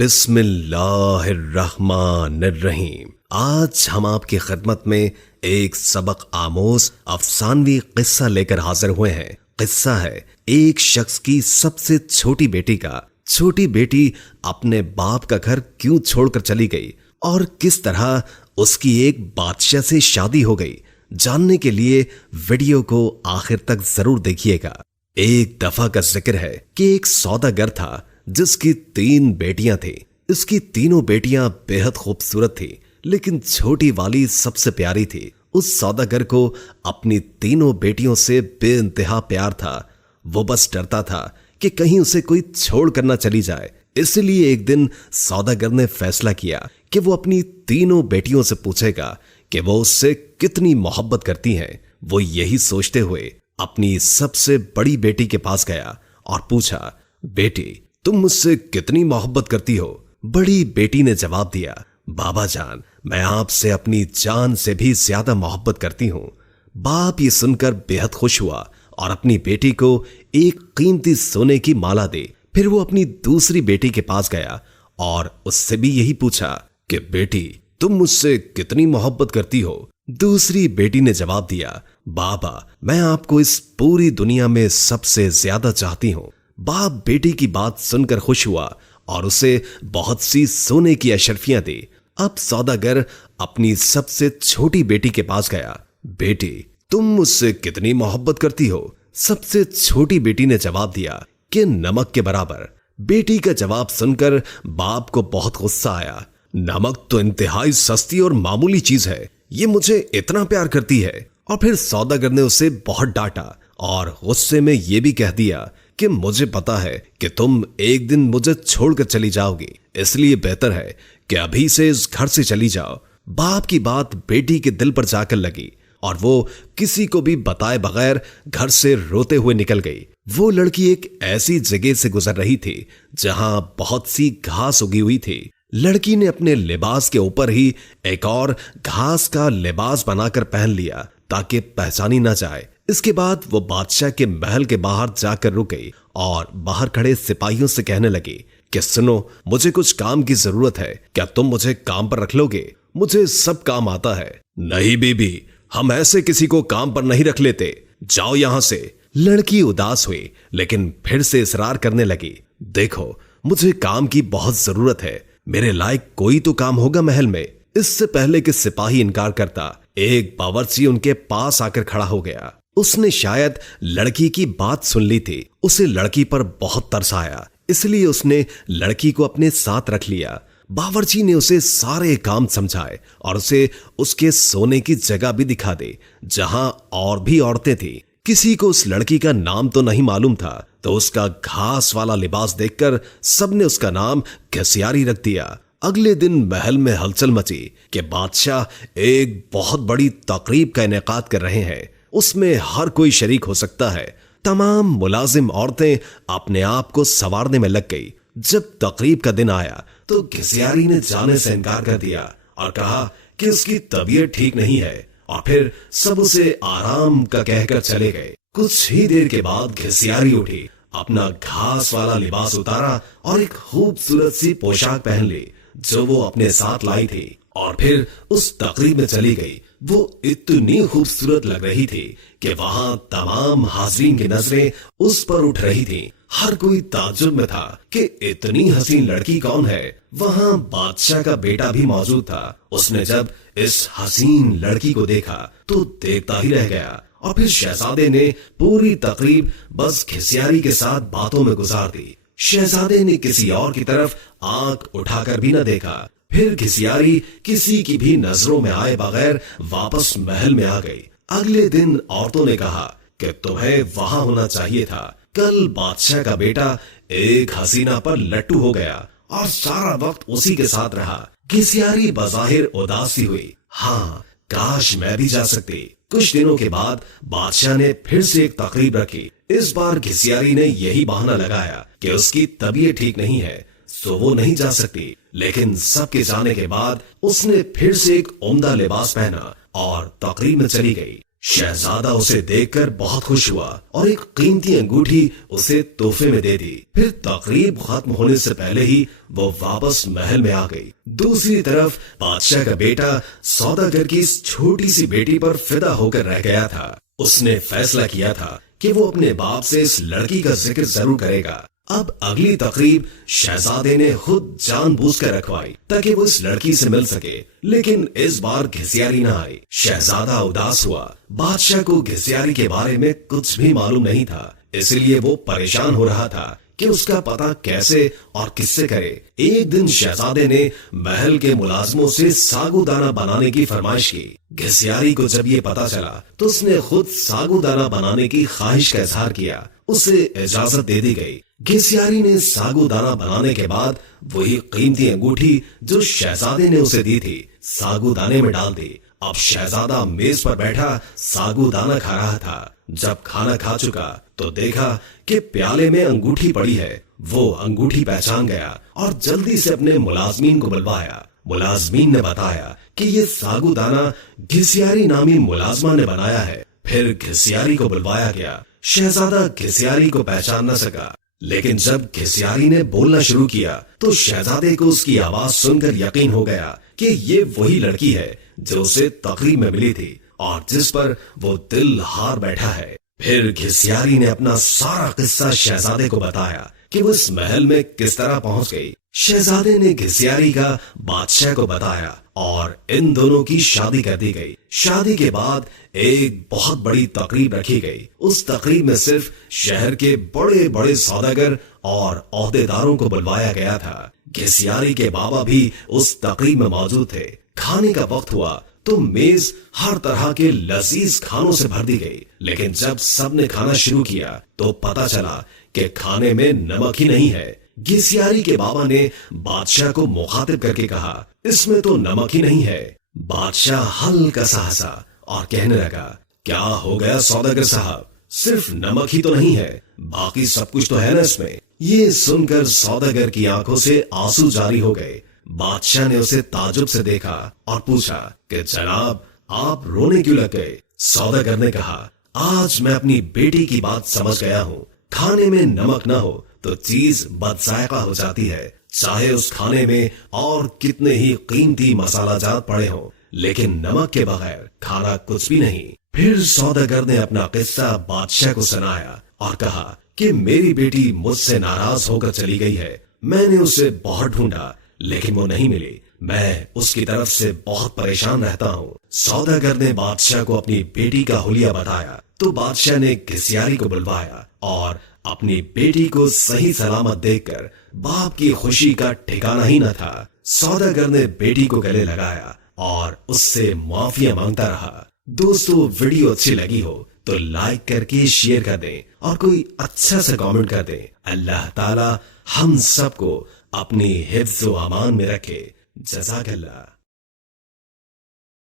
बिस्मिल्लाहिर्रहमानिर्रहीम। आज हम आपकी खिदमत में एक सबक आमोज अफसानवी किस्सा लेकर हाजिर हुए हैं। किस्सा है एक शख्स की सबसे छोटी बेटी का। छोटी बेटी अपने बाप का घर क्यों छोड़कर चली गई और किस तरह उसकी एक बादशाह से शादी हो गई। जानने के लिए वीडियो को आखिर तक जरूर देखिएगा। एक दफा का जिक्र है कि एक सौदागर था जिसकी 3 बेटियां थी। इसकी तीनों बेटियां बेहद खूबसूरत थी, लेकिन छोटी वाली सबसे प्यारी थी। उस सौदागर को अपनी तीनों बेटियों से बेइंतहा प्यार था। वो बस डरता था कि कहीं उसे कोई छोड़ कर न चली जाए। इसलिए एक दिन सौदागर ने फैसला किया कि वो अपनी तीनों बेटियों से पूछेगा कि वो उससे कितनी मोहब्बत करती हैं। वो यही सोचते हुए अपनी सबसे बड़ी बेटी के पास गया और पूछा, बेटी तुम मुझसे कितनी मोहब्बत करती हो? बड़ी बेटी ने जवाब दिया, बाबा जान मैं आपसे अपनी जान से भी ज्यादा मोहब्बत करती हूं। बाप ये सुनकर बेहद खुश हुआ और अपनी बेटी को एक कीमती सोने की माला दे। फिर वो अपनी दूसरी बेटी के पास गया और उससे भी यही पूछा कि बेटी तुम मुझसे कितनी मोहब्बत करती हो? दूसरी बेटी ने जवाब दिया, बाबा मैं आपको इस पूरी दुनिया में सबसे ज्यादा चाहती हूं। बाप बेटी की बात सुनकर खुश हुआ और उसे बहुत सी सोने की अशर्फियां दी। अब सौदागर अपनी सबसे छोटी बेटी के पास गया, बेटी तुम मुझसे कितनी मोहब्बत करती हो? सबसे छोटी बेटी ने जवाब दिया कि नमक के बराबर। बेटी का जवाब सुनकर बाप को बहुत गुस्सा आया। नमक तो इंतहाई सस्ती और मामूली चीज है, ये मुझे इतना प्यार करती है। और फिर सौदागर ने उसे बहुत डांटा और गुस्से में यह भी कह दिया कि मुझे पता है कि तुम एक दिन मुझे छोड़कर चली जाओगी, इसलिए बेहतर है कि अभी से इस घर से चली जाओ। बाप की बात बेटी के दिल पर जाकर लगी और वो किसी को भी बताए बगैर घर से रोते हुए निकल गई। वो लड़की एक ऐसी जगह से गुजर रही थी जहां बहुत सी घास उगी हुई थी। लड़की ने अपने लिबास के ऊपर ही एक और घास का लिबास बनाकर पहन लिया ताकि पहचानी ना जाए। इसके बाद वो बादशाह के महल के बाहर जाकर रुक गई और बाहर खड़े सिपाहियों से कहने लगी कि सुनो, मुझे कुछ काम की जरूरत है, क्या तुम मुझे काम पर रख लोगे? मुझे सब काम आता है। नहीं बीबी, हम ऐसे किसी को काम पर नहीं रख लेते, जाओ यहां से। लड़की उदास हुई लेकिन फिर से इसरार करने लगी, देखो मुझे काम की बहुत जरूरत है, मेरे लायक कोई तो काम होगा महल में। इससे पहले कि सिपाही इनकार करता, एक बावर्ची उनके पास आकर खड़ा हो गया। उसने शायद लड़की की बात सुन ली थी। उसे लड़की पर बहुत तरस आया, इसलिए उसने लड़की को अपने साथ रख लिया। बावर्ची ने उसे सारे काम समझाए और उसे उसके सोने की जगह भी दिखा दी जहां और भी औरतें थी। किसी को उस लड़की का नाम तो नहीं मालूम था, तो उसका घास वाला लिबास देखकर सबने उसका नाम घसियारी रख दिया। अगले दिन महल में हलचल मची कि बादशाह एक बहुत बड़ी तकरीब का इनेकाद कर रहे हैं, उसमें हर कोई शरीक हो सकता है। तमाम मुलाजिम औरतें अपने आप को संवारने में लग गई। जब तकरीब का दिन आया तो घसियारी ने जाने से इनकार कर दिया और कहा कि उसकी तबीयत ठीक नहीं है, और फिर सब उसे आराम का कहकर चले गए। कुछ ही देर के बाद घसियारी उठी, अपना घास वाला लिबास उतारा और एक खूबसूरत सी पोशाक पहन ली जो वो अपने साथ लाई थी, और फिर उस तकरीब में चली गई। वो इतनी खूबसूरत लग रही थी कि वहां तमाम हाज़रीन की नजरें उस पर उठ रही थीं। हर कोई ताज्जुब में था कि इतनी हसीन लड़की कौन है। वहां बादशाह का बेटा भी मौजूद था। उसने जब इस हसीन लड़की को देखा तो देखता ही रह गया, और फिर शहजादे ने पूरी तकरीब बस घसियारी के साथ बातों में गुजार दी। शहजादे ने किसी और की तरफ आंख उठाकर भी न देखा। फिर घसियारी किसी की भी नजरों में आए बगैर वापस महल में आ गई। अगले दिन औरतों ने कहा कि तुम्हें वहां होना चाहिए था। कल बादशाह का बेटा एक हसीना पर लट्टू हो गया और सारा वक्त उसी के साथ रहा। घसियारी बज़ाहिर उदासी हुई, हाँ काश मैं भी जा सकती। कुछ दिनों के बाद बादशाह ने फिर से एक तकरीब रखी। इस बार घसियारी ने यही बहाना लगाया कि उसकी तबीयत ठीक नहीं है, सो वो नहीं जा सकती। लेकिन सबके जाने के बाद उसने फिर से एक उम्दा लिबास पहना और तकरीब में चली गई। शहजादा उसे देखकर बहुत खुश हुआ और एक कीमती अंगूठी उसे तोहफे में दे दी। फिर तकरीब खत्म होने से पहले ही वो वापस महल में आ गई। दूसरी तरफ बादशाह का बेटा सौदागर की इस छोटी सी बेटी पर फिदा होकर रह गया था। उसने फैसला किया था कि वो अपने बाप से इस लड़की का जिक्र जरूर करेगा। अब अगली तकरीब शहजादे ने खुद जानबूझकर रखवाई ताकि वो इस लड़की से मिल सके, लेकिन इस बार घिसियारी न आई। शहजादा उदास हुआ। बादशाह को घिसियारी के बारे में कुछ भी मालूम नहीं था, इसलिए वो परेशान हो रहा था कि उसका पता कैसे और किससे करे। एक दिन शहजादे ने महल के मुलाजमों से सागूदाना बनाने की फरमाइश की। घिसियारी को जब ये पता चला तो उसने खुद सागूदाना बनाने की ख्वाहिश का इजहार किया। उसे इजाजत दे दी गई। घिसियारी ने सागूदाना बनाने के बाद वही कीमती अंगूठी जो शहजादे ने उसे दी थी सागूदाने में डाल दी। अब शहजादा मेज पर बैठा सागूदाना खा रहा था। जब खाना खा चुका तो देखा कि प्याले में अंगूठी पड़ी है। वो अंगूठी पहचान गया और जल्दी से अपने मुलाजमीन को बुलवाया। मुलाजमीन ने बताया कि ये सागूदाना घिसियारी नामी मुलाजमा ने बनाया है। फिर घिसियारी को बुलवाया गया। शहजादा घिसियारी को पहचान न सका, लेकिन जब घिसियारी ने बोलना शुरू किया तो शहजादे को उसकी आवाज सुनकर यकीन हो गया कि ये वही लड़की है जो उसे तकरीब में मिली थी और जिस पर वो दिल हार बैठा है। फिर घिसियारी ने अपना सारा किस्सा शहजादे को बताया कि वो इस महल में किस तरह पहुंच गई। शहजादे ने घिसियारी का बादशाह को बताया और इन दोनों की शादी कर दी गई। शादी के बाद एक बहुत बड़ी तकरीब रखी गई। उस तकरीब में सिर्फ शहर के बड़े बड़े सौदागर और ओहदेदारों को बुलवाया गया था। घिसियारी के बाबा भी उस तकरीब में मौजूद थे। खाने का वक्त हुआ तो मेज हर तरह के लजीज खानों से भर दी गई, लेकिन जब सबने खाना शुरू किया तो पता चला कि खाने में नमक ही नहीं है। घिसियारी के बाबा ने बादशाह को मुखातिब करके कहा, इसमें तो नमक ही नहीं है। बादशाह हल्का सा हंसा और कहने लगा, क्या हो गया सौदागर साहब, सिर्फ नमक ही तो नहीं है, बाकी सब कुछ तो है ना इसमें। ये सुनकर सौदागर की आंखों से आंसू जारी हो गए। बादशाह ने उसे ताजुब से देखा और पूछा कि जनाब आप रोने क्यों लग गए। सौदागर ने कहा, आज मैं अपनी बेटी की बात समझ गया हूँ। खाने में नमक ना हो तो चीज बदजायका हो जाती है, चाहे उस खाने में और कितने ही कीमती मसाला जात पड़े हों, लेकिन नमक के बगैर खाना कुछ भी नहीं। फिर सौदागर ने अपना किस्सा बादशाह को सुनाया और कहा कि मेरी बेटी मुझसे नाराज होकर चली गई है। मैंने उसे बहुत ढूंढा लेकिन वो नहीं मिली। मैं उसकी तरफ से बहुत परेशान रहता हूँ। सौदागर ने बादशाह को अपनी बेटी का हुलिया बताया तो बादशाह ने घिसियारी को बुलवाया और अपनी बेटी को सही सलामत देखकर बाप की खुशी का ठिकाना ही न था। सौदागर ने बेटी को गले लगाया और उससे माफिया मांगता रहा। दोस्तों, वीडियो अच्छी लगी हो तो लाइक करके शेयर कर दें और कोई अच्छा सा कमेंट कर दें। अल्लाह ताला हम सबको अपनी हिफ्ज़ व अमान में रखे। जज़ाकल्लाह।